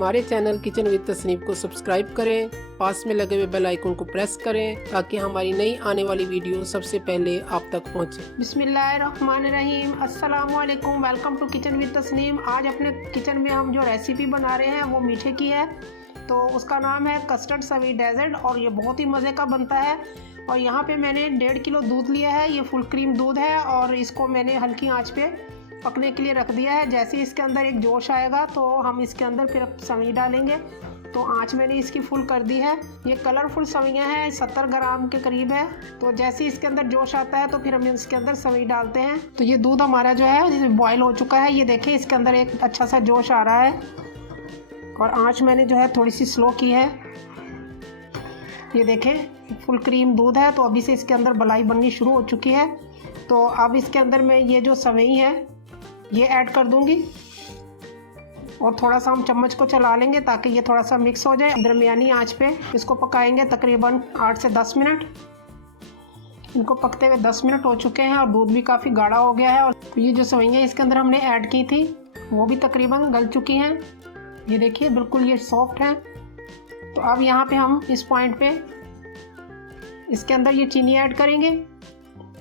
हमारे channel kitchen with तसनीम को subscribe करें, पास में लगे हुए बेल आइकन को प्रेस करें ताकि हमारी नई आने वाली वीडियो सबसे पहले आप तक पहुंचे। बिस्मिल्लाहिर्रहमानिर्रहीम, अस्सलाम वालेकुम, welcome to kitchen with Tasneem. आज अपने किचन में हम जो रेसिपी बना रहे हैं वो मीठे की है। तो उसका नाम है कस्टर्ड सवीट डेजर्ट और ये बहुत ही मज़े का बनता है। और यहाँ पे मैंने 1.5 किलो दूध लिया है, ये फुल क्रीम दूध है और इसको मैंने हल्की आंच पे पकने के लिए रख दिया है। जैसे ही इसके अंदर एक जोश आएगा तो हम इसके अंदर फिर सवई डालेंगे। तो आंच मैंने इसकी फुल कर दी है। ये कलरफुल सवैयाँ हैं, 70 ग्राम के करीब है। तो जैसे ही इसके अंदर जोश आता है तो फिर हम इसके अंदर सवई डालते हैं। तो ये दूध हमारा जो है बॉयल हो चुका है। ये देखिए इसके अंदर एक अच्छा सा जोश आ रहा है और आंच मैंने जो है थोड़ी सी स्लो की है। ये देखें फुल क्रीम दूध है। तो अभी से इसके अंदर मलाई बननी शुरू हो चुकी है। तो अब इसके अंदर मैं ये जो सवई है ये ऐड कर दूंगी और थोड़ा सा हम चम्मच को चला लेंगे ताकि ये थोड़ा सा मिक्स हो जाए। दरमियानी आंच पे इसको पकाएंगे तकरीबन 8 से 10 मिनट। इनको पकते हुए 10 मिनट हो चुके हैं और दूध भी काफ़ी गाढ़ा हो गया है। और ये जो सवैयाँ इसके अंदर हमने ऐड की थी वो भी तकरीबन गल चुकी हैं। ये देखिए बिल्कुल ये सॉफ्ट है। तो अब यहाँ पे हम इस पॉइंट पे इसके अंदर ये चीनी ऐड करेंगे।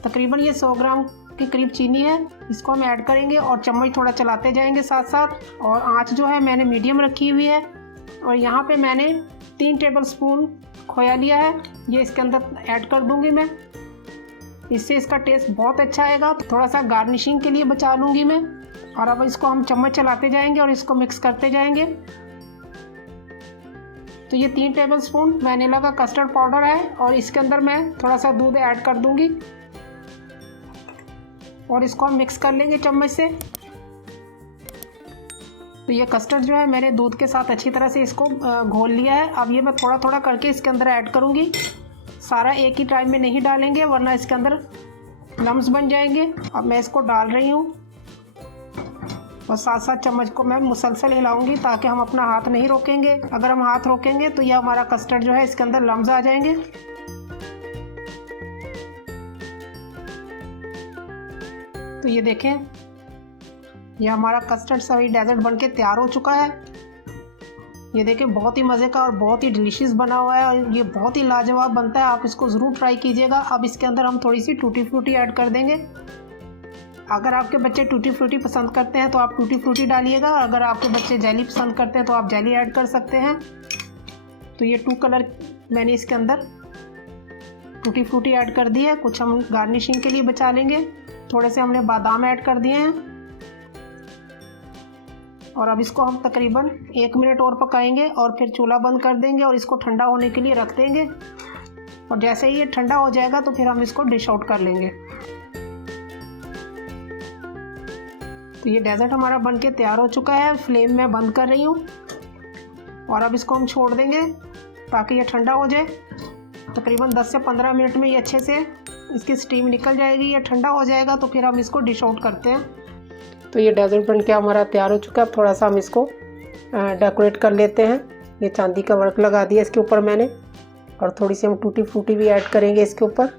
तकरीबन ये 100 ग्राम के करीब चीनी है, इसको हम ऐड करेंगे और चम्मच थोड़ा चलाते जाएंगे साथ साथ। और आंच जो है मैंने मीडियम रखी हुई है। और यहाँ पे मैंने 3 टेबलस्पून खोया लिया है, ये इसके अंदर ऐड कर दूंगी मैं। इससे इसका टेस्ट बहुत अच्छा आएगा। थोड़ा सा गार्निशिंग के लिए बचा लूँगी मैं। और अब इसको हम चम्मच चलाते जाएंगे और इसको मिक्स करते जाएंगे। तो ये 3 टेबलस्पून वैनिला का कस्टर्ड पाउडर है और इसके अंदर मैं थोड़ा सा दूध ऐड कर दूंगी और इसको हम मिक्स कर लेंगे चम्मच से। तो ये कस्टर्ड जो है मैंने दूध के साथ अच्छी तरह से इसको घोल लिया है। अब ये मैं थोड़ा थोड़ा करके इसके अंदर ऐड करूँगी। सारा एक ही टाइम में नहीं डालेंगे वरना इसके अंदर लम्स बन जाएंगे। अब मैं इसको डाल रही हूँ और साथ साथ चम्मच को मैं मुसलसल हिलाऊंगी ताकि हम अपना हाथ नहीं रोकेंगे। अगर हम हाथ रोकेंगे तो ये हमारा कस्टर्ड जो है इसके अंदर लम्स आ जाएंगे। तो ये देखें ये हमारा कस्टर्ड सवीट डेजर्ट बनके तैयार हो चुका है। ये देखें बहुत ही मज़े का और बहुत ही डिलीशियस बना हुआ है और ये बहुत ही लाजवाब बनता है। आप इसको ज़रूर ट्राई कीजिएगा। अब इसके अंदर हम थोड़ी सी टूटी फ्रूटी ऐड कर देंगे। अगर आपके बच्चे टूटी फ्रूटी पसंद करते हैं तो आप टूटी फ्रूटी डालिएगा। अगर आपके बच्चे जेली पसंद करते हैं तो आप जेली ऐड कर सकते हैं। तो ये 2 कलर मैंने इसके अंदर टूटी फ्रूटी ऐड कर दी है। कुछ हम गार्निशिंग के लिए बचा लेंगे। थोड़े से हमने बादाम ऐड कर दिए हैं और अब इसको हम तकरीबन 1 मिनट और पकाएंगे और फिर चूल्हा बंद कर देंगे और इसको ठंडा होने के लिए रख देंगे। और जैसे ही ये ठंडा हो जाएगा तो फिर हम इसको डिश आउट कर लेंगे। तो ये डेजर्ट हमारा बनके तैयार हो चुका है। फ्लेम मैं बंद कर रही हूँ और अब इसको हम छोड़ देंगे ताकि ये ठंडा हो जाए। तकरीबन 10 से 15 मिनट में ये अच्छे से इसकी स्टीम निकल जाएगी। ये ठंडा हो जाएगा तो फिर हम इसको डिश आउट करते हैं। तो ये डेजर्ट बनके हमारा तैयार हो चुका है। अब थोड़ा सा हम इसको डेकोरेट कर लेते हैं। ये चांदी का वर्क लगा दिया इसके ऊपर मैंने और थोड़ी सी हम टूटी फ्रूटी भी ऐड करेंगे इसके ऊपर।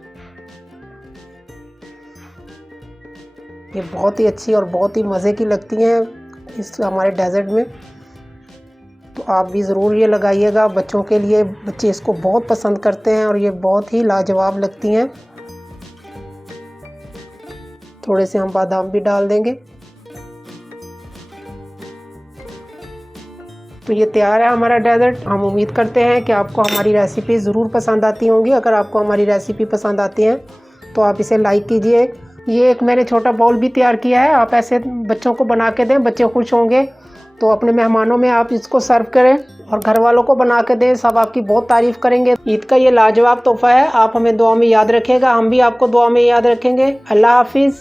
ये बहुत ही अच्छी और बहुत ही मज़े की लगती हैं इस हमारे डेजर्ट में। तो आप भी ज़रूर ये लगाइएगा बच्चों के लिए। बच्चे इसको बहुत पसंद करते हैं और ये बहुत ही लाजवाब लगती हैं। थोड़े से हम बादाम भी डाल देंगे। तो ये तैयार है हमारा डेजर्ट। हम उम्मीद करते हैं कि आपको हमारी रेसिपी ज़रूर पसंद आती होंगी। अगर आपको हमारी रेसिपी पसंद आती है तो आप इसे लाइक कीजिए। ये एक मैंने छोटा बाउल भी तैयार किया है। आप ऐसे बच्चों को बना के दें, बच्चे खुश होंगे। तो अपने मेहमानों में आप इसको सर्व करें और घर वालों को बना के दें, सब आपकी बहुत तारीफ़ करेंगे। ईद का ये लाजवाब तोहफ़ा है। आप हमें दुआ में याद रखिएगा, हम भी आपको दुआ में याद रखेंगे। अल्लाह हाफिज़।